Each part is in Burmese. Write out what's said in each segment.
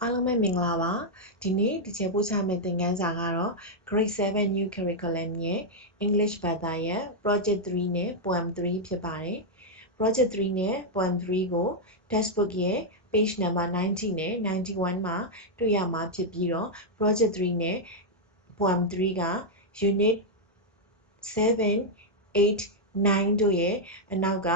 အားလုံးပဲမင်္ဂလာပါဒီနေ့ဒီချက်ပို့ချမယ့်သင်ခန်းစာကတော့ Grade 7 New Curriculum ရဲ့ English ဘာသာရပ် Project 3နဲ့ Poem 3ဖြစ်ပါတယ် Project 3နဲ့ Poem 3ကို Textbook ရဲ့ Page number 90နဲ့91မှာတွေ့ရမှာဖြစ်ပြီးတော့ Project 3နဲ့ Poem 3က Unit 7, 8, 9တို့ရဲ့အနောက်က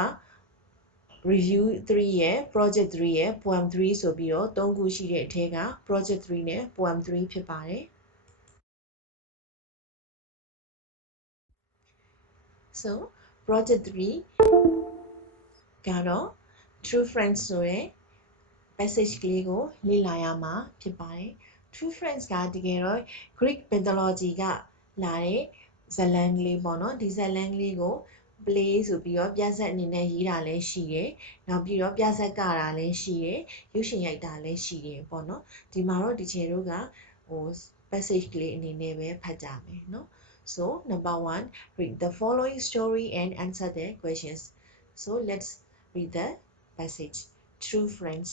Review 3ရဲ့ Project 3ရဲ့ Poem 3ဆိုပြီးတော့3ခုရှိတဲ့အထက်က Project 3နဲ့ Poem 3ဖြစ်ပါတယ် So Project 3ကတော့ True Friends ဆိုတဲ့ passage ကလေးကိုလေ့လာရမှာဖြစ်ပါတယ် True Friends ကတကယ်တော့ Greek mythology ကလာတဲ့ဇာတ်လမ်းကလေးပေါ့နော်ဒီဇာတ်လမ်းကလေးကို play ဆိုပြီးတော့ပြဇာတ်အနေနဲ့ရေးတာလည်းရှိတယ်နောက်ပြီးတော့ပြဇာတ်ကတာလည်းရှိတယ်ရုပ်ရှင်ရိုက်တာလည်းရှိတယ်ပေါ့နော်ဒီမှာတော့ဒီချေတို့ကpassage ကလေးအနေနဲ့ပဲဖတ်ကြမယ်နော် So number 1 read the following story and answer the questions so let's read the passage True Friends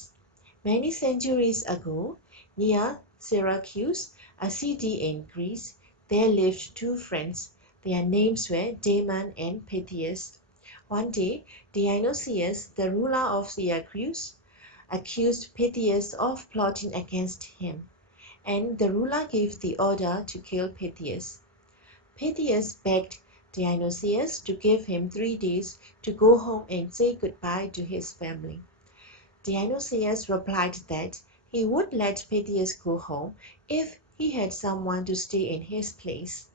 Many centuries ago, near Syracuse, a city in Greece, there lived two friends. Their names were Damon and Pythias. One day, Dionysius, the ruler of Syracuse, accused Pythias of plotting against him, and the ruler gave the order to kill Pythias. Pythias begged Dionysius to give him 3 days to go home and say goodbye to his family. Dionysius replied that he would let Pythias go home if he had someone to stay in his place.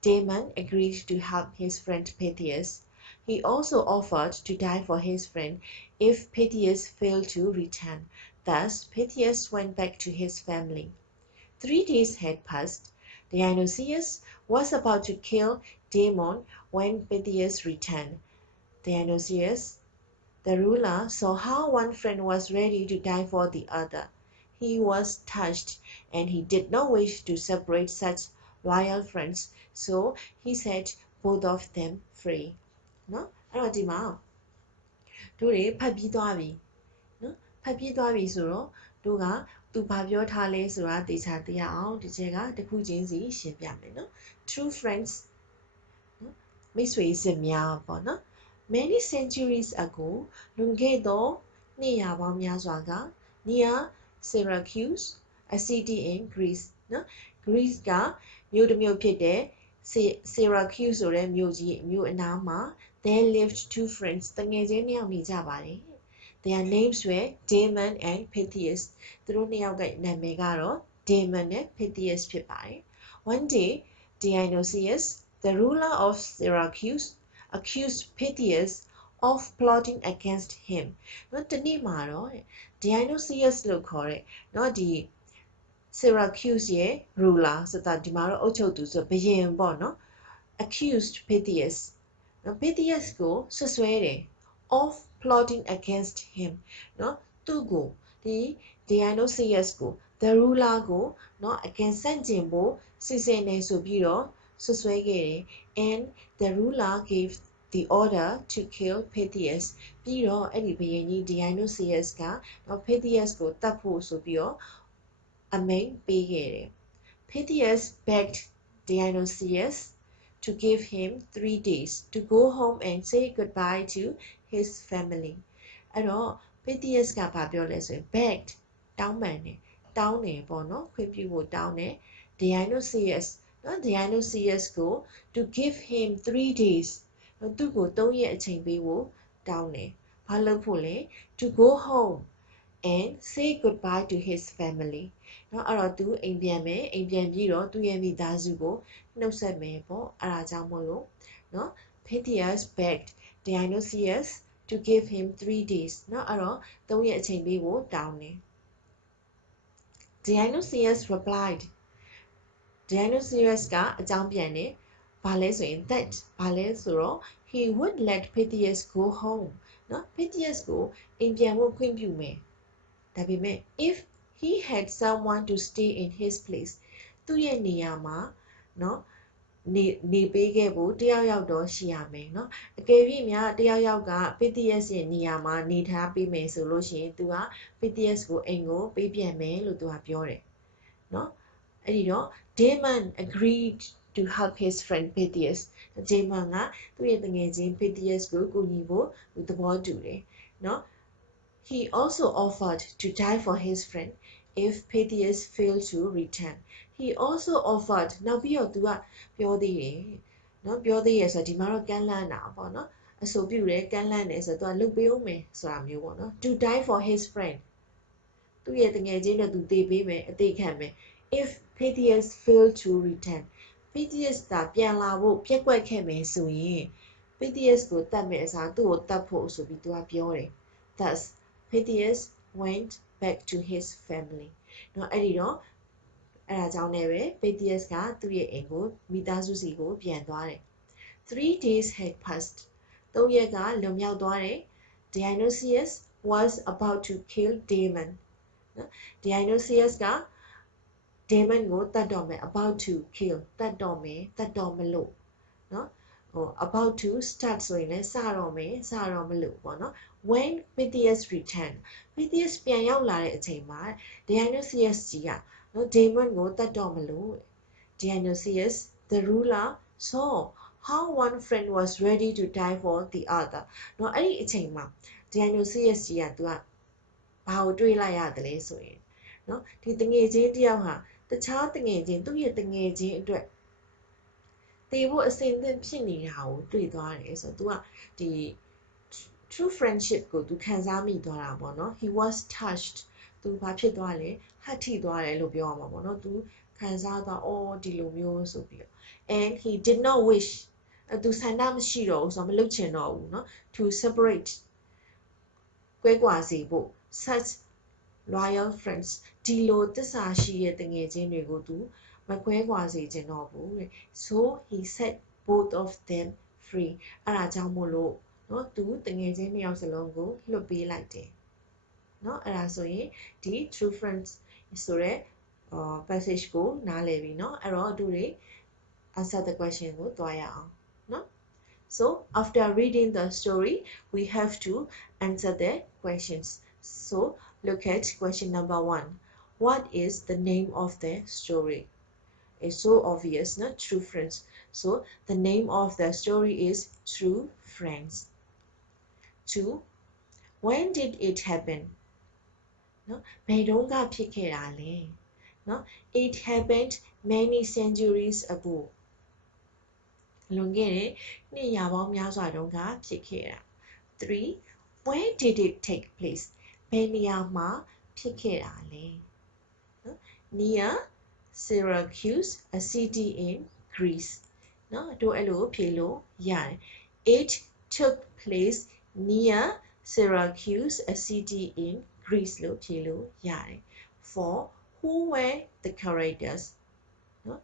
Damon agreed to help his friend Pythias. He also offered to die for his friend if Pythias failed to return. Thus, Pythias went back to his family. 3 days had passed. Dionysius was about to kill Damon when Pythias returned. Dionysius the ruler saw how one friend was ready to die for the other. He was touched, and he did not wish to separate such loyal friends, so he set both of them free. နော်အဲ့တော့ဒီမှာတို့တွေဖတ်ပြီးသွားပြီနော်ဖတ်ပြီးသွားပြီဆိုတော့တို့ကသူဘာပြောထားလဲဆိုတာသိချာသိရအောင်ဒီချက်ကတစ်ခုချင်းစီရှင်းပြမယ်နော် True friends မိတ်ဆွေစစ်များပေါ့နော်Many centuries ago, လွန်ခဲ့သောနှစ်ရာပေါင်းများစွာက near Syracuse, a city in Greece နော် Greece ကမြို့တစ်မြို့ဖြစ်တဲ့ Syracuse ဆိုတဲ့မြို့ကြီးမြို့အနားမှာ there lived two friends တငယ်ချင်းနှစ်ယောက်နေကြပါတယ် Their names were Damon and Pythias သူတို့နှစ်ယောက်ကနာမည်ကတော့ Damon နဲ့ Pythias ဖြစ်ပါတယ် One day, Dionysius, the ruler of Syracuse, accused Pythias of plotting against him နော်တနေ့မှာတော့ Dionysius လို့ခေါ်တဲ့နော်ဒီ Syracuse ရဲ့ ruler ဆိုတာဒီမှာတော့အုပ်ချုပ်သူဆိုဘုရင်ပေါ့နော် accused Pythias နော် Pythias ကိုဆွဆွဲတယ် of plotting against him နော်သူ့ကိုဒီ Dionysius ကို the ruler ကိုနော် against ဆန့်ကျင်ဖို့စီစဉ်နေဆိုပြီးတော့ဆွဆွဲခဲ့တယ် and the ruler gave the order to kill Pythias ပြီးတော့အဲ့ဒီဘုရင်ကြီး Dionysius ကနော် Pythias ကိုတတ်ဖို့ဆိုပြီးတော့အမိန့်ပေးခဲ့တယ် Pythias begged Dionysius to give him 3 days to go home and say goodbye to his family အဲ့တော့ Pythias ကဘာပြောလဲဆိုရင် begged တောင်းပန်တယ်တောင်းတယ်ပေါ့နော်ခွင့်ပြုဖို့တောင်းတယ် Dionysius နော် Dionysius ကို to give him 3 days သူ့ကို3ရက်အချိန်ပေးဖို့တောင်းတယ်ဘာလုပ်ဖို့လဲ to go home and say goodbye to his family နော်အဲ့တော့သူအိမ်ပြန်မယ်အိမ်ပြန်ပြီးတော့သူ့ရဲ့မိသားစုကိုနှုတ်ဆက်မယ်ပေါ့အဲ့ဒါကြောင့်မို့လို့နော် Pythias begged Dionysius to give him 3 days နော်အဲ့တော့3ရက်အချိန်ပေးဖို့တောင်းတယ် Dionysius replied Dionysius ကအကြောင်းပြန်တယ်ဘာလဲဆိုရင် that ဘာလဲဆိုတော့ he would let Pythias go home နော် Pythias ကိုအိမ်ပြန်ဖို့ခွင့်ပြုမယ်ဒါပေမဲ့ if he had someone to stay in his place သူ့ရဲ့နေရာမှာနော် နေပေးခဲ့ဖို့တယောက်ယောက်တော့ရှိရမယ်เนาะအကယ်၍များတယောက်ယောက်က PTS ရဲ့နေရာမှာနေထားပေးမယ်ဆိုလို့ရှိရင်သူက PTS ကိုအိမ်ကိုပေးပြန်မယ်လို့သူကပြောတယ်เนาะအဲ့ဒီတော့ Damon agreed to help his friend PTS Damon ကသူ့ရဲ့တငယ်ချင်း PTS ကိုကူညီဖို့သဘောတူတယ်เนาะ He also offered to die for his friend if PTS failed to return. He also offered နောက်ပြီးတော့သူကပြောသေးတယ်เนาะပြောသေးရဆိုတော့ဒီမှာတော့ကမ်းလှမ်းတာပေါ့เนาะအဆိုပြုတယ်ကမ်းလှမ်းတယ်ဆိုတော့သူကလုပ်ပေးဦးမယ်ဆိုတာမျိုးပေါ့เนาะ To die for his friend သူ့ရဲ့တငယ်ချင်းတို့သူသေပေးမယ်အသေးခံမယ် if PTS failed to return PTS သာပြန်လာဖို့ပြက်ကွက်ခဲ့မယ်ဆိုရင် PTS ကိုတတ်မယ်အစားသူ့ကိုတတ်ဖို့ဆိုပြီးသူကပြောတယ် Thus PTS went back to his family เนาะအဲ့ဒီတော့အဲ့ဒါကြောင့်လည်းပဲ PTS ကသူ့ရဲ့အိမ်ကိုမိသားစုစီကိုပြန်သွားတယ် 3 days had passed 3 ရက်ကလွန်မြောက်သွားတယ် Dionysius was about to kill Damon နော် Dionysius က Damon ကိုတတ်တော့မယ် about to kill တတ်တော့မယ်တတ်တော့မလို့နော်about to start ဆိုရင်လည်းစတော့မယ်စတော့မလို့ပေါ့နော် when Pythias returned Pythias ပြန်ရောက်လာတဲ့အချိန်မှာ Dionysius ကြီးကနော် Damon ကိုတတ်တော့မလို့ Dionysius the ruler saw how one friend was ready to die for the other နော်အဲ့ဒီအချိန်မှာ Dionysius ကြီးကသူကဘာကိုတွေးလိုက်ရတယ်လဲဆိုရင်နော်ဒီတငယ်ချင်းတယောက်ဟာတခြားတငယ်ချင်းသူ့ရဲ့တငယ်ချင်းအတွက်တေဖို့အစဉ်သင့်ဖြစ်နေတာကိုတွေ့သွားတယ်ဆိုတော့ तू ကဒီ true friendship ကို तू ခံစားမိသွားတာပေါ့နော် he was touched तू ဘာဖြစ်သွားလဲဟတ်ထိသွားတယ်လို့ပြောရမှာပေါ့နော် तू ခံစားသွားအော်ဒီလိုမျိုးဆိုပြီးတော့ and he did not wish तू ဆန္ဒမရှိတော့ဘူးဆိုတော့မလုပ်ချင်တော့ဘူးเนาะ to separate ကွဲကွာစေဖို့ such loyal friends ဒီလိုတစ္ဆာရှိတဲ့တငယ်ချင်းတွေကို तू မခွဲခွာစေချင်တော့ဘူးတဲ့ so he set both of them free အဲ့ဒါကြောင့်မို့လို့เนาะ तू တငယ်ချင်းနှစ်ယောက်စလုံးကိုလွတ်ပေးလိုက်တယ်เนาะအဲ့ဒါဆိုရင်ဒီ true friends ဆိုတဲ့passage ကိုနားလည်ပြီเนาะအဲ့တော့တို့တွေ answer the question ကိုသွားရအောင်เนาะSo after reading the story, we have to answer the questions. So look at question number 1. What is the name of the story? It's so obvious, not True Friends. So the name of the story is True Friends. 2. When did it happen? No? ဘယ်တုန်းကဖြစ်ခဲ့တာလဲ No? It happened many centuries ago. လွန်ခဲ့တဲ့နှစ်ရာပေါင်းများစွာတုန်းကဖြစ်ခဲ့တာ 3. Where did it take place? ဘယ်နေရာမှာဖြစ်ခဲ့တာလဲ Near Syracuse, a city in Greece. နော်တို့အဲ့လိုဖြေလို့ရတယ် It took place near Syracuse, a city in Greece လို့ဖြေလို့ရတယ် 4. Who were the characters? နော်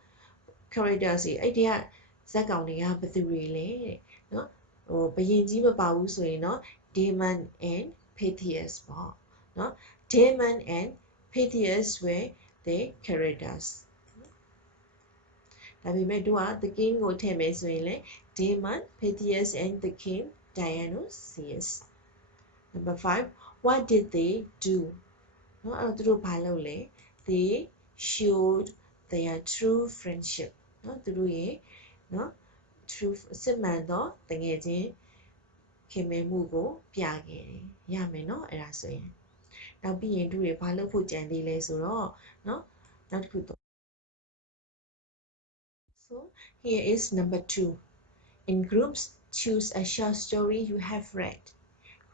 characters အဲ့ဒီကဇာတ်ကောင်တွေကဘယ်သူတွေလဲတဲ့နော်ဘယင်ကြီးမပါဘူးဆိုရင်တော့ Damon and Pythias ပေါ့နော် Damon and Pythias were the characters ဒါပေမဲ့တို့က the king ကိုထည့်မယ်ဆိုရင်လည်း Damon Pythias and the king Dionysius number 5 what did they do နော်အဲ့တော့သူတို့ဘာလုပ်လဲ they showed their true friendship နော်သူတို့ရဲ့နော် true စစ်မှန်သောတကယ်ချင်းခင်မင်မှုကိုပြခဲ့တယ်ရမယ်နော်အဲ့ဒါဆိုရင်နောက်ပြီးရင်တို့တွေဘာလုပ်ဖို့ကြံသေးလဲဆိုတော့နော်နောက်တစ်ခုတော့ so here is number 2 in groups choose a short story you have read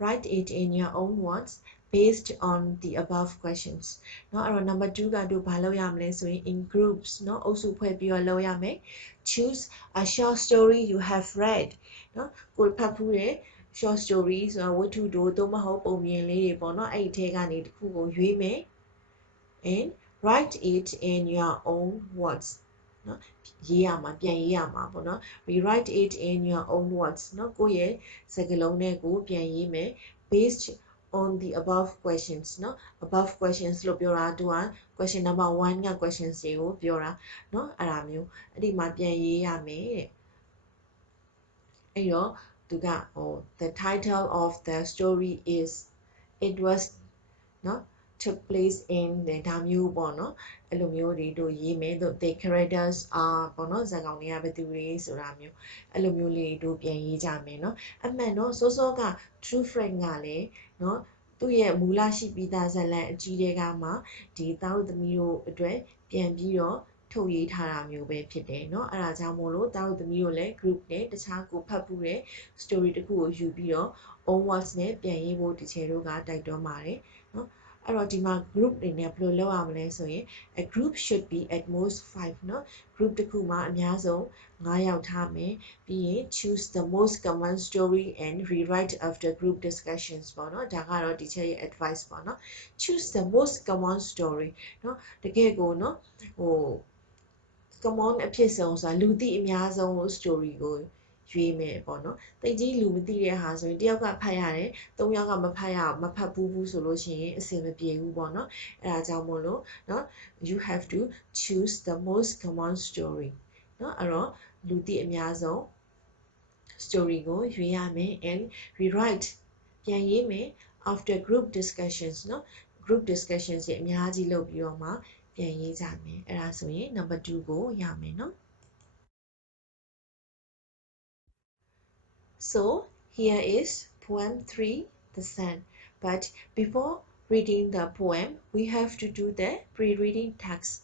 write it in your own words based on the above questions เนาะအဲ့တော့ number 2ကတို့ဘာလုပ်ရမလဲဆိုရင် in groups เนาะအုပ်စုဖွဲ့ပြီးတော့လုပ်ရမယ် choose a short story you have read เนาะကိုဖတ်ဖူးတဲ့ short story ဆိုတာဝတ္ထုတို့သို့မဟုတ်ပုံပြင်လေးတွေပေါ့เนาะအဲ့ဒီထဲကနေတစ်ခုကိုရွေးမယ် and write it in your own words เนาะရေးရမှာပြန်ရေးရမှာပေါ့เนาะ rewrite it in your own words เนาะကိုယ့်ရဲ့စကားလုံးနဲ့ကိုပြန်ရေးမယ် based on the above questions เนาะ above questions လို့ပြောတာသူက question number 1က questions တွေကိုပြောတာเนาะအဲ့ဒါမျိုးအဲ့ဒီမှာပြန်ရေးရမယ်တဲ့အဲ့တော့သူကthe title of the story is it was เนาะ took place in ဒါမျိုးပေါ့เนาะအဲ့လိုမျိုးတွေတို့ရေးမယ်တို့ the characters are ပေါ့เนาะဇာတ်ကောင်တွေကဘယ်သူတွေဆိုတာမျိုးအဲ့လိုမျိုးလေးတို့ပြန်ရေးကြမယ်เนาะအမှန်တော့စောစောက true friend ကလည်းเนาะသူ့ရဲ့မူလရှိပြီးသားဇာတ်လမ်းအကြီးတွေကမှဒီသားတို့သမီးတို့အတွက်ပြန်ပြီးတော့ထုတ်ရေးထားတာမျိုးပဲဖြစ်တယ်เนาะအဲ့ဒါကြောင့်မို့လို့သားတို့သမီးတို့လည်း group နဲ့တခြားကိုဖတ်ဖို့တဲ့ story တစ်ခုကိုယူပြီးတော့ own words နဲ့ပြန်ရေးဖို့ဒီချေတို့ကတိုက်တွန်းပါတယ်เนาะအဲ့တော့ဒီမှာ group တွေနဲ့ဘယ်လိုလုပ်ရမလဲဆိုရင် a group should be at most 5เนาะ group တစ်ခုမှာအများဆုံး9ယောက်ထားမယ်ပြီးရင် choose the most common story and rewrite after group discussions ပေါ့เนาะဒါကတော့ဒီချက်ရဲ့ advice ပေါ့เนาะ choose the most common story เนาะတကယ်ကိုเนาะcommon အဖြစ်ဆုံးဆိုတာလူသိအများဆုံး story ကိုရွေးမယ်ပေါ့နော်တိတ်ကြီးလူမသိတဲ့ဟာဆိုရင်တယောက်ကဖတ်ရတယ်၃ယောက်ကမဖတ်ရအောင်မဖတ်ဘူးဆိုလို့ရှိရင်အဆင်မပြေဘူးပေါ့နော်အဲ့ဒါကြောင့်မို့လို့เนาะ you have to choose the most common story เนาะအဲ့တော့လူသိအများဆုံး story ကိုရွေးရမယ် and rewrite ပြန်ရေးမယ် after group discussions เนาะ group discussions ရဲ့အများကြီးလုပ်ပြီးတော့မှပြန်ရေးကြမယ်အဲ့ဒါဆိုရင် number 2ကိုရမယ်เนาะ So here is poem 3 the sun but before reading the poem we have to do the pre-reading text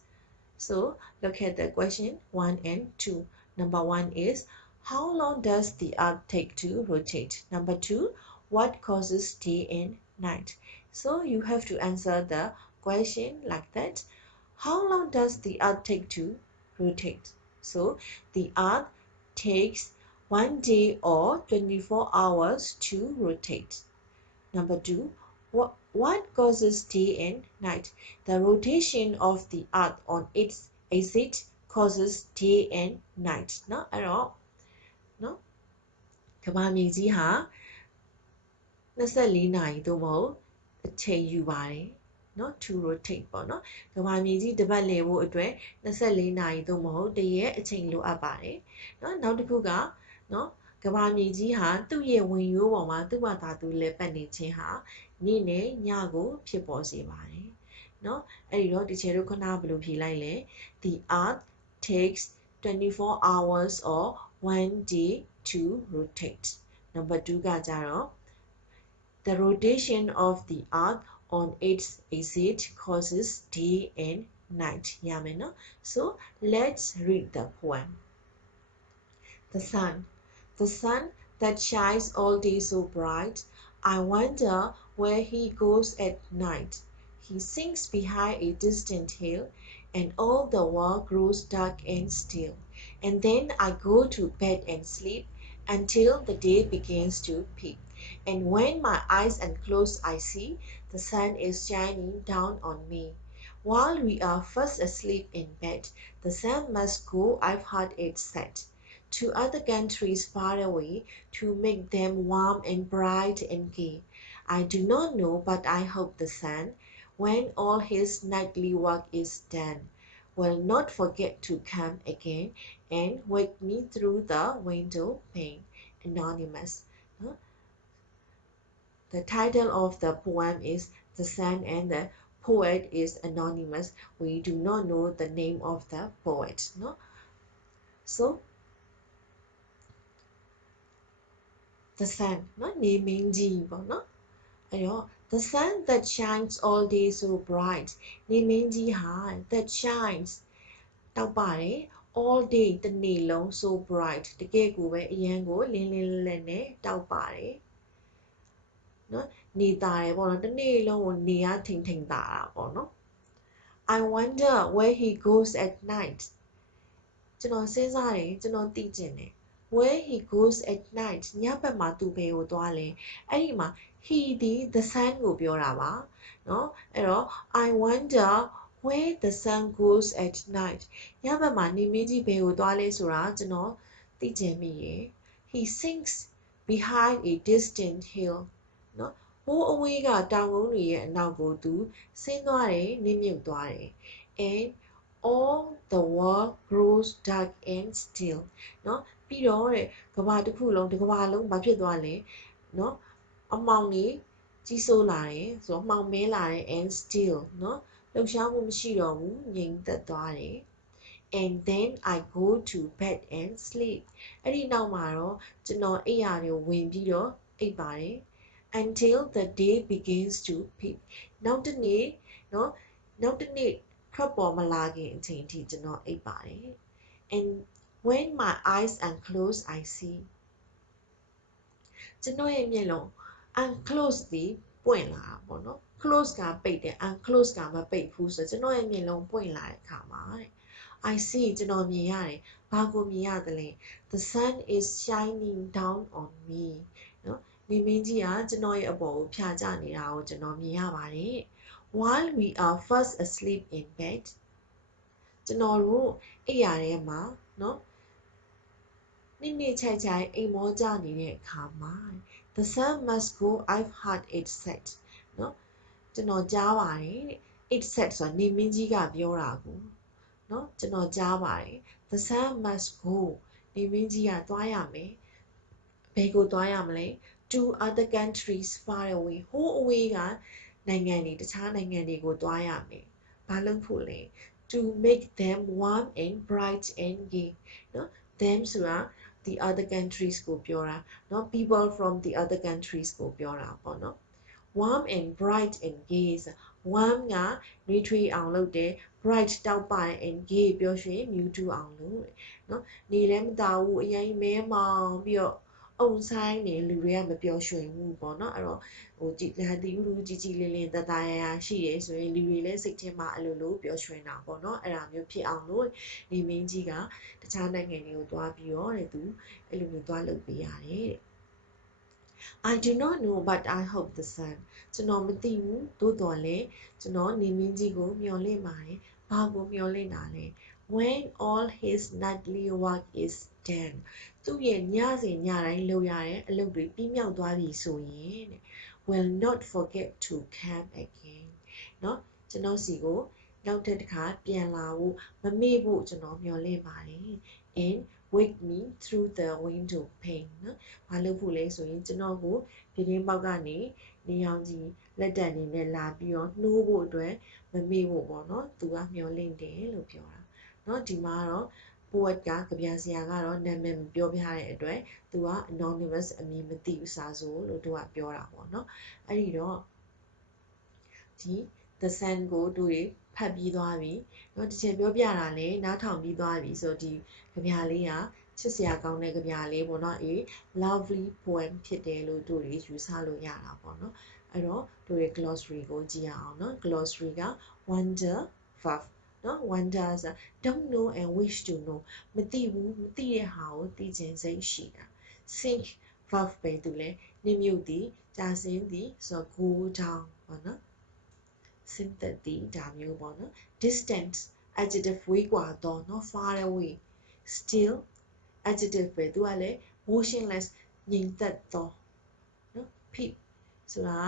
so look at the question 1 and 2 number 1 is how long does the earth take to rotate number 2 what causes day and night so you have to answer the question like that how long does the earth take to rotate so the earth takes 1 day or 24 hours to rotate. Number 2, what causes day and night? The rotation of the earth on its axis causes day and night. เนาะအဲ့တော့เนาะကမ္ဘာမြေကြီးဟာ24နာရီသို့မဟုတ်အချိန်ယူပါတယ်เนาะ to rotate ပေါ့เนาะကမ္ဘာမြေကြီးတစ်ပတ်လည်ဖို့အတွက်24နာရီသို့မဟုတ်တစ်ရက်အချိန်လိုအပ်ပါတယ်เนาะနောက်တစ်ခုကเนาะကမ္ဘာမြေကြီးဟာသူ့ရဲ့ဝင်ရိုးပေါ်မှာသူ့ဘာသာသူလဲပတ်နေခြင်းဟာနေ့နဲ့ညကိုဖြစ်ပေါ်စေပါတယ်เนาะအဲ့ဒီတော့ဒီချေတို့ခုနကဘယ်လိုဖြေလိုက်လဲ the earth takes 24 hours or 1 day to rotate number 2ကကြတော့ the rotation of the earth on its axis causes day and night ရမယ်เนาะ so let's read the poem the sun that shines all day so bright I wonder where he goes at night he sinks behind a distant hill and all the world grows dark and still and then I go to bed and sleep until the day begins to peep and when my eyes unclose I see the sun is shining down on me while we are fast asleep in bed the sun must go I've heard it said to other countries far away to make them warm and bright and gay. I do not know, but I hope the sun, when all his nightly work is done, will not forget to come again and wake me through the window pane. Anonymous. The title of the poem is The Sun and the poet is anonymous. We do not know the name of the poet. No? So the sun เนาะနေမင်းကြီးပေါ့เนาะအဲ့တော့ the sun that shines all day so bright နေမင်းကြီးဟာ that shines တောက်ပါတယ် all day တစ်နေ့လုံး so bright တကယ်ကိုပဲအရန်ကိုလင်းလင်းလဲနဲ့တောက်ပါတယ်เนาะနေတာတယ်ပေါ့နော်တစ်နေ့လုံးကိုနေရထိန်ထိန်တာတာပေါ့နော် I wonder where he goes at night ကျွန်တော်စဉ်းစားတယ်ကျွန်တော်သိချင်တယ်where he goes at night ညဘက်မှာသူဘယ်ကိုသွားလဲအဲ့ဒီမှာ he ဒီ the sun ကိုပြောတာပါเนาะအဲ့တော့ I wonder where the sun goes at night ညဘက်မှာနေမင်းကြီးဘယ်ကိုသွားလဲဆိုတာကျွန်တော်သိချင်မိရယ် he sinks behind a distant hill เนาะ ဟိုးအဝေးကတောင်ကုန်းတွေရဲ့အနောက်ကိုသူဆင်းသွားတယ်နစ်မြုပ်သွားတယ် and all the world grows dark and still เนาะပြီးတော့တဲ့ကမ္ဘာတစ်ခုလုံးတစ်ကမ္ဘာလုံးဘာဖြစ်သွားလဲเนาะအမှောင်ကြီးကြီးစိုးလာတယ်ဆိုတော့မှောင်မဲလာတယ် and still เนาะလှုပ်ရှားမှုမရှိတော့ဘူးငြိမ်သက်သွားတယ် and then I go to bed and sleep အဲ့ဒီနောက်မှာတော့ကျွန်တော်အိပ်ယာတွေကိုဝင်ပြီးတော့အိပ်ပါတယ် until the day begins to peak နောက်တစ်နေ့เนาะနောက်တစ်နေ့ထွက်ပေါ်မလာခင်အချိန်ထိကျွန်တော်အိပ်ပါတယ် and when my eyes are closed I see ကျွန်တော်ရဲ့မျက်လုံး unclose သည်ပွင့်လာတာပေါ့နော် close ကပိတ်တယ် unclose ကမပိတ်ဘူးဆိုတော့ကျွန်တော်ရဲ့မျက်လုံးပွင့်လာတဲ့အခါမှာတဲ့ I see ကျွန်တော်မြင်ရတယ်ဘာကိုမြင်ရသလဲ the sun is shining down on me နော်နေမင်းကြီးကကျွန်တော်ရဲ့အပေါ်ကိုဖြာကျနေတာကိုကျွန်တော်မြင်ရပါတယ် while we are fast asleep in bed ကျွန်တော်တို့အိပ်ရာထဲမှာနော်နေ့နေ့ချိုက်ချိုက်အိမ်မောကြနေတဲ့အခါမှာ the sun must go I've heard it said နော်ကျွန်တော်ကြားပါတယ်တဲ့ it said ဆိုတာနေမင်းကြီးကပြောတာကိုနော်ကျွန်တော်ကြားပါတယ် the sun must go နေမင်းကြီးကသွားရမယ်ဘယ်ကိုသွားရမလဲ to other countries far away ဟိုးအဝေးကနိုင်ငံတွေတခြားနိုင်ငံတွေကိုသွားရမယ်ဘာလုပ်ဖို့လဲ to make them warm and bright and gay နော် them ဆိုတာ the other countries ကိုပြောတာเนาะ people from the other countries ကိုပြောတာပေါ့เนาะ warm and bright and gay warm ကနှွေးထွေးအောင်လုပ်တယ် bright တောက်ပတယ် and gay ပျော်ရွှင်မြူးထူးအောင်လုပ်တယ်เนาะနေလည်းမသာဘူးအရင်မဲမောင်ပြီးတော့အုံဆိုင်နေလူတွေကမပျော်ရွှင်ဘူးပေါ့เนาะအဲ့တော့ဟိုကြည်လာတီဥလူကြီးကြီးလင်းလင်းတတရရရှိရဲဆိုရင်လူတွေလည်းစိတ်ထဲမှာအလိုလိုပျော်ရွှင်တာပေါ့เนาะအဲ့ဒါမျိုးဖြစ်အောင်လို့နေမင်းကြီးကတခြားနိုင်ငံတွေကိုသွားပြီးတော့တဲ့သူအဲ့လိုမျိုးသွားလုပ်ပေးရတယ်တဲ့ I do not know but I hope the sun ကျွန်တော်မသိဘူးသို့တော်လည်းကျွန်တော်နေမင်းကြီးကိုမျှော်လင့်ပါတယ်ဘာကိုမျှော်လင့်တာလဲ when all his nightly work is done သူ့ရဲ့ညစဉ်ညတိုင်းလုပ်ရတဲ့အလုပ်တွေပြီးမြောက်သွားပြီဆိုရင်တဲ့ will not forget to come again เนาะကျွန်တော်စီကိုနောက်တစ်ခါပြန်လာဖို့မမေ့ဖို့ကျွန်တော်မျှော်လင့်ပါတယ် and wake me through the window pane เนาะဘာလုပ်ဖို့လဲဆိုရင်ကျွန်တော်ကိုပြတင်းပေါက်ကနေနေအောင်ကြီးလက်တံနေနဲ့လာပြီးတော့နှိုးဖို့အတွက်မမေ့ဖို့ပေါ့เนาะသူကမျှော်လင့်တယ်လို့ပြောတာเนาะဒီမှာတော့ poet ကကြပြဆရာကတော့နာမည်မပြောပြတဲ့အတွက်သူက anonymous အမည်မသိဘူးစာဆိုလို့သူကပြောတာပေါ့เนาะအဲ့ဒီတော့ဒီ the sun ကိုတို့တွေဖတ်ပြီးသွားပြီเนาะတစ်ချက်ပြောပြတာလဲနားထောင်ပြီးသွားပြီဆိုတော့ဒီကြပြလေးကချစ်စရာကောင်းတဲ့ကြပြလေးပေါ့เนาะအေး lovely poem ဖြစ်တယ်လို့တို့တွေယူဆလို့ရတာပေါ့เนาะအဲ့တော့တို့တွေ glossary ကိုကြည့်ရအောင်เนาะ glossary က wonder verb เนาะ wonder ဆို don't know and wish to know မသိဘူးမသိတဲ့ဟာကိုသိချင်စိတ်ရှိတာ sink verb ပဲသူလဲနှမြုပ်သည်ကြာဆင်းသည်ဆိုတော့ go down ပေါ့နော် sympathy ဒါမျိုးပေါ့နော် distant adjective ဝေးကွာတော့เนาะ far away still adjective ပဲသူကလည်း motionless ငြိမ်သက်သောเนาะ peep ဆိုတာ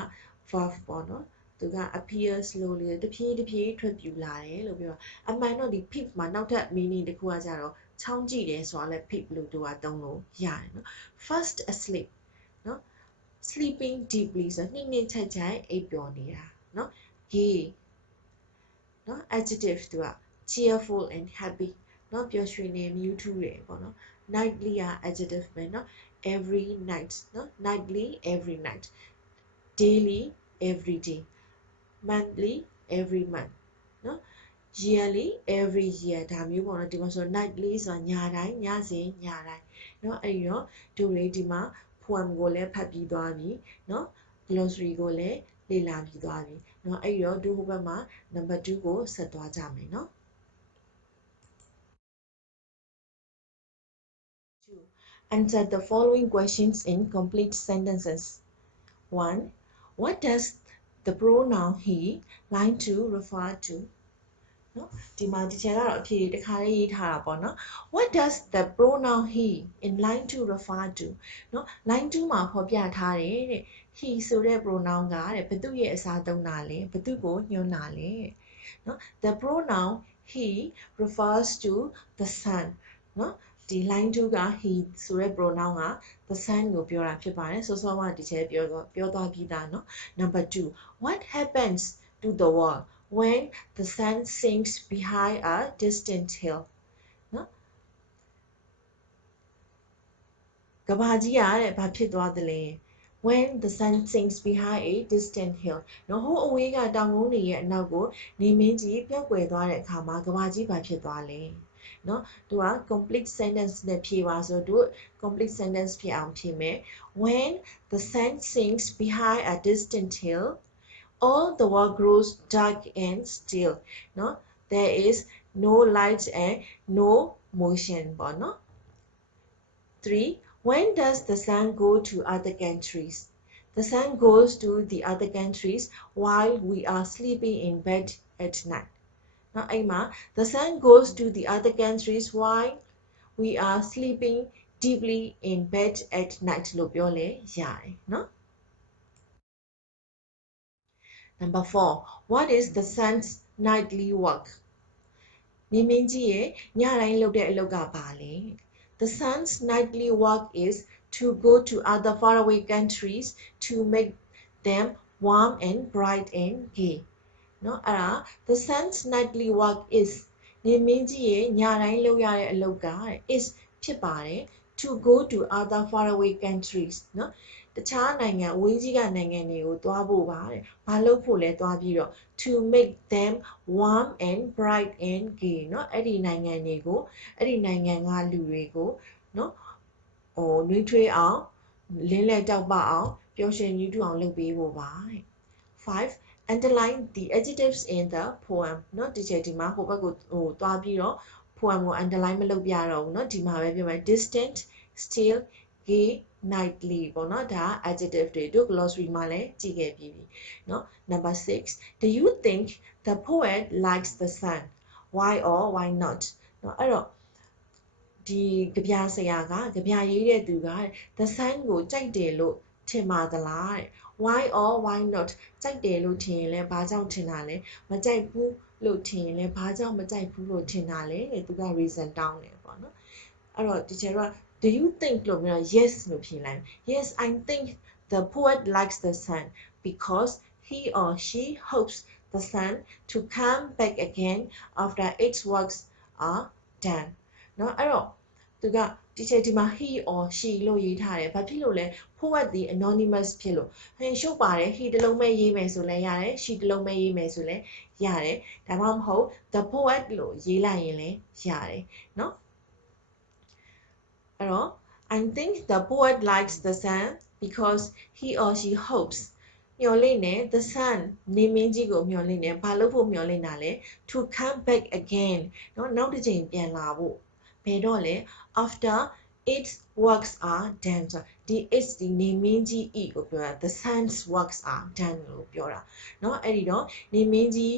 verb ပေါ့နော်သူက appear slowly တဖြည်းဖြည်းထွက်ပြူလာတယ်လို့ပြောအမှန်တော့ဒီ peep မှာနောက်ထပ် meaning တစ်ခုကကြတော့ချောင်းကြည့်တယ်ဆိုတာလည်း peep လို့သူကသုံးလို့ရတယ်เนาะ fast asleep เนาะ sleeping deeply ဆိုနှိမ့်နှိမ့်ချိုက်ချိုက်အိပ်ပျော်နေတာเนาะ gay เนาะ adjective သူက cheerful and happy เนาะပျော်ရွှင်နေမြူးထူးတယ်ပေါ့နော် nightly က adjective ပဲเนาะ every night เนาะ nightly every night daily every day monthly every month เนาะ yearly every year ဒါမျိုးပေါ့နော်ဒီမှာဆို nightly ဆိုတာညတိုင်းညစဉ်ညတိုင်းเนาะအဲ့ဒီတော့တို့တွေဒီမှာ poem ကိုလည်းဖတ်ပြီးသွားပြီเนาะ glossary ကိုလည်းလေ့လာပြီးသွားပြီเนาะအဲ့ဒီတော့တို့ဟိုဘက်မှာ number 2ကိုဆက်သွားကြမယ်เนาะ 2. Answer the following questions in complete sentences. 1. What does the pronoun he like to refer to? နော်ဒီမှာဒီချက်ကတော့အဖြေတစ်ခါလေးရေးထားတာပေါ့နော် What does the pronoun he in line 2 refer to နော် line 2မှာဖော်ပြထားတယ်တဲ့ he ဆိုတဲ့ pronoun ကတဲ့ဘသူ့ရဲ့အစားသုံးတာလဲဘသူ့ကိုညွှန်းတာလဲနော် the pronoun he refers to the sun နော်ဒီ line 2က he ဆိုတဲ့ pronoun က the sun ကိုပြောတာဖြစ်ပါတယ်စောစောကဒီချက်ပြောသွားပြီးသားနော် number 2 what happens to the world when the sun sinks behind a distant hill နော်ကဘာကြီးရတဲ့ဘာဖြစ်သွားသလဲ when the sun sinks behind a distant hill နော်ဟိုအဝေးကတောင်ကုန်းတွေရဲ့အနောက်ကိုနေမင်းကြီးပျောက်ကွယ်သွားတဲ့အခါမှာကဘာကြီးဘာဖြစ်သွားလဲနော်သူက complete sentence နဲ့ဖြေပါဆိုတော့ complete sentence ဖြစ်အောင်ဖြေမယ် when the sun sinks behind a distant hill all the world grows dark and still နော် there is no light and no motion ပေါ့နော် 3. When does the sun go to other countries? The sun goes to the other countries while we are sleeping in bed at night. နော်အဲ့မှာ the sun goes to the other countries while we are sleeping deeply in bed at night လို့ပြောလဲရတယ်နော် Number 4. What is the sun's nightly work? နေမင်းကြီးရဲ့ညတိုင်းလုပ်တဲ့အလုပ်ကဘာလဲ The sun's nightly work is to go to other faraway countries to make them warm and bright and gay နော်အဲ့ဒါ The sun's nightly work is နေမင်းကြီးရဲ့ညတိုင်းလုပ်ရတဲ့အလုပ်က is ဖြစ်ပါတယ် to go to other faraway countries နော်တခြားနိုင်ငံအဝေးကြီးကနိုင်ငံတွေကိုသွားဖို့ပါတဲ့ဘာလုပ်ဖို့လဲသွားပြီးတော့ to make them warm and bright and gay เนาะအဲ့ဒီနိုင်ငံတွေကိုအဲ့ဒီနိုင်ငံကလူတွေကိုเนาะနှွေးထွေးအောင်လင်းလက်တောက်ပအောင်ပျော်ရွှင်မြူးထူအောင်လုပ်ပေးဖို့ပါတဲ့ 5. Underline the adjectives in the poem เนาะဒီချက်ဒီမှာဟိုဘက်ကိုသွားပြီးတော့ poem ကို underline မလုပ်ပြတော့ဘူးเนาะဒီမှာပဲပြောမယ် distant still gay nightly ပေါ့နော်ဒါ adjective တွေတို့ glossary မှာလည်းကြည့်ခဲ့ပြီးပြီเนาะ number 6 do you think the poet likes the sun why or why not เนาะအဲ့တော့ဒီကြပြဆရာကကြပြရေးတဲ့သူက the sun ကိုကြိုက်တယ်လို့ထင်ပါသလားတဲ့ why or why not ကြိုက်တယ်လို့ထင်ရင်လည်းဘာကြောင့်ထင်တာလဲမကြိုက်ဘူးလို့ထင်ရင်လည်းဘာကြောင့်မကြိုက်ဘူးလို့ထင်တာလဲတဲ့သူက reason တောင်းတယ်ပေါ့နော်အဲ့တော့ဒီချက်တော့ do you think လို့ပြော yes လို့ဖြေလိုက် yes I think the poet likes the sun because he or she hopes the sun to come back again after its works are done เนาะအဲ့တော့သူကဒီချက်ဒီမှာ he or she လို့ရေးထားတယ်ဘာဖြစ်လို့လဲ poet ဒီ anonymous ဖြစ်လို့ဟင်ရှုပ်ပါတယ် he တလုံးပဲရေးမယ်ဆိုလဲရတယ် she တလုံးပဲရေးမယ်ဆိုလဲရတယ်ဒါမှမဟုတ် the poet လို့ရေးလိုက်ရင်လည်းရတယ်เนาะအဲ့တော့ I think the poet likes the sun because he or she hopes မျှော်လင့်နေ the sun နေမင်းကြီးကိုမျှော်လင့်နေဘာလို့ဖို့မျှော်လင့်တာလဲ to come back again เนาะနောက်တစ်ချိန်ပြန်လာဖို့ဘယ်တော့လဲ after its works are done ဆိုဒီ its ဒီနေမင်းကြီး e ကိုပြောတာ the sun's works are done လို့ပြောတာเนาะအဲ့ဒီတော့နေမင်းကြီး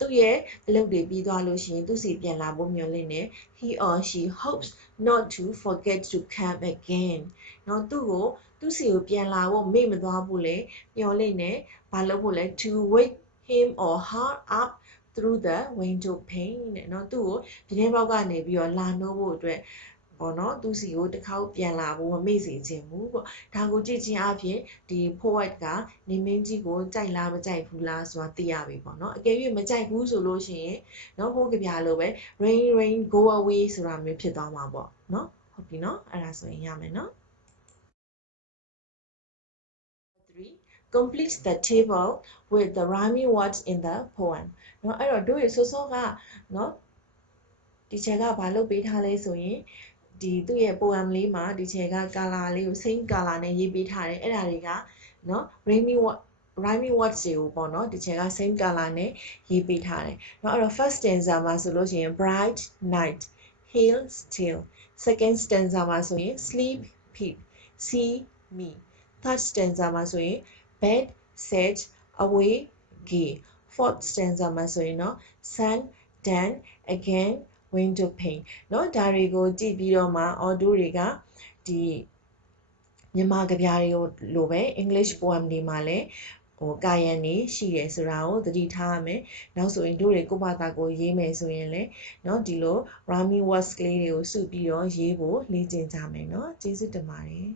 သူ့ရဲ့အလုပ်တွေပြီးသွားလို့ရှိရင်သူ့စီပြန်လာဖို့မျှော်လင့်နေ he or she hopes not to forget to come again เนาะသူ့ကိုသူ့စီကိုပြန်လာဖို့မေ့မသွားဘူးလေမျှော်လင့်နေဘာလုပ်ဖို့လဲ to wake him or her up through the window pane တဲ့เนาะသူ့ကိုပြတင်းပေါက်ကနေပြီးတော့လာနှိုးဖို့အတွက်ပေါ့နော်သူစီကိုတစ်ခါပြန်လာဖို့မမေ့စေချင်ဘူးပေါ့ဒါကိုကြည့်ချင်းအပြင်ဒီ poet ကနေမင်းကြီးကိုကြိုက်လားမကြိုက်ဘူးလားဆိုတာသိရပြီပေါ့နော်အကယ်၍မကြိုက်ဘူးဆိုလို့ရှိရင်နော်ဟိုးကြပြလိုပဲ rain rain go away ဆိုတာမျိုးဖြစ်သွားမှာပေါ့နော်ဟုတ်ပြီနော်အဲ့ဒါဆိုရင်ရမယ်နော် 3. Complete the table with the rhyming words in the poem เนาะအဲ့တော့တို့ရစောစောကเนาะဒီချက်ကဘာလုပ်ပေးထားလဲဆိုရင်ဒီသူ့ရဲ့ poem လေးမှာဒီချက်က color လေးကို same color နဲ့ရေးပေးထားတယ်အဲ့ဒါတွေကเนาะ rhyming words တွေကိုပေါ့နော်ဒီချက်က same color နဲ့ရေးပေးထားတယ်เนาะအဲ့တော့ first stanza မှာဆိုလို့ရှိရင် bright night hail still second stanza မှာဆိုရင် sleep peep see me third stanza မှာဆိုရင် bed set away gay fourth stanza မှာဆိုရင်เนาะ sun then again window pane เนาะဒါတွေကိုကြည့်ပြီးတော့မှ audio တွေကဒီမြန်မာကဗျာတွေကိုလိုပဲ English poem တွေမှာလည်းကာယံနေရှိရယ်ဆိုတာကိုသတိထားရမယ်နောက်ဆိုရင်တို့တွေကိုယ့်ဘာသာကိုရေးမယ်ဆိုရင်လည်းเนาะဒီလို rhyming words ကလေးတွေကိုစုပြီးတော့ရေးဖို့လေ့ကျင့်ကြမယ်เนาะကျေးဇူးတင်ပါတယ်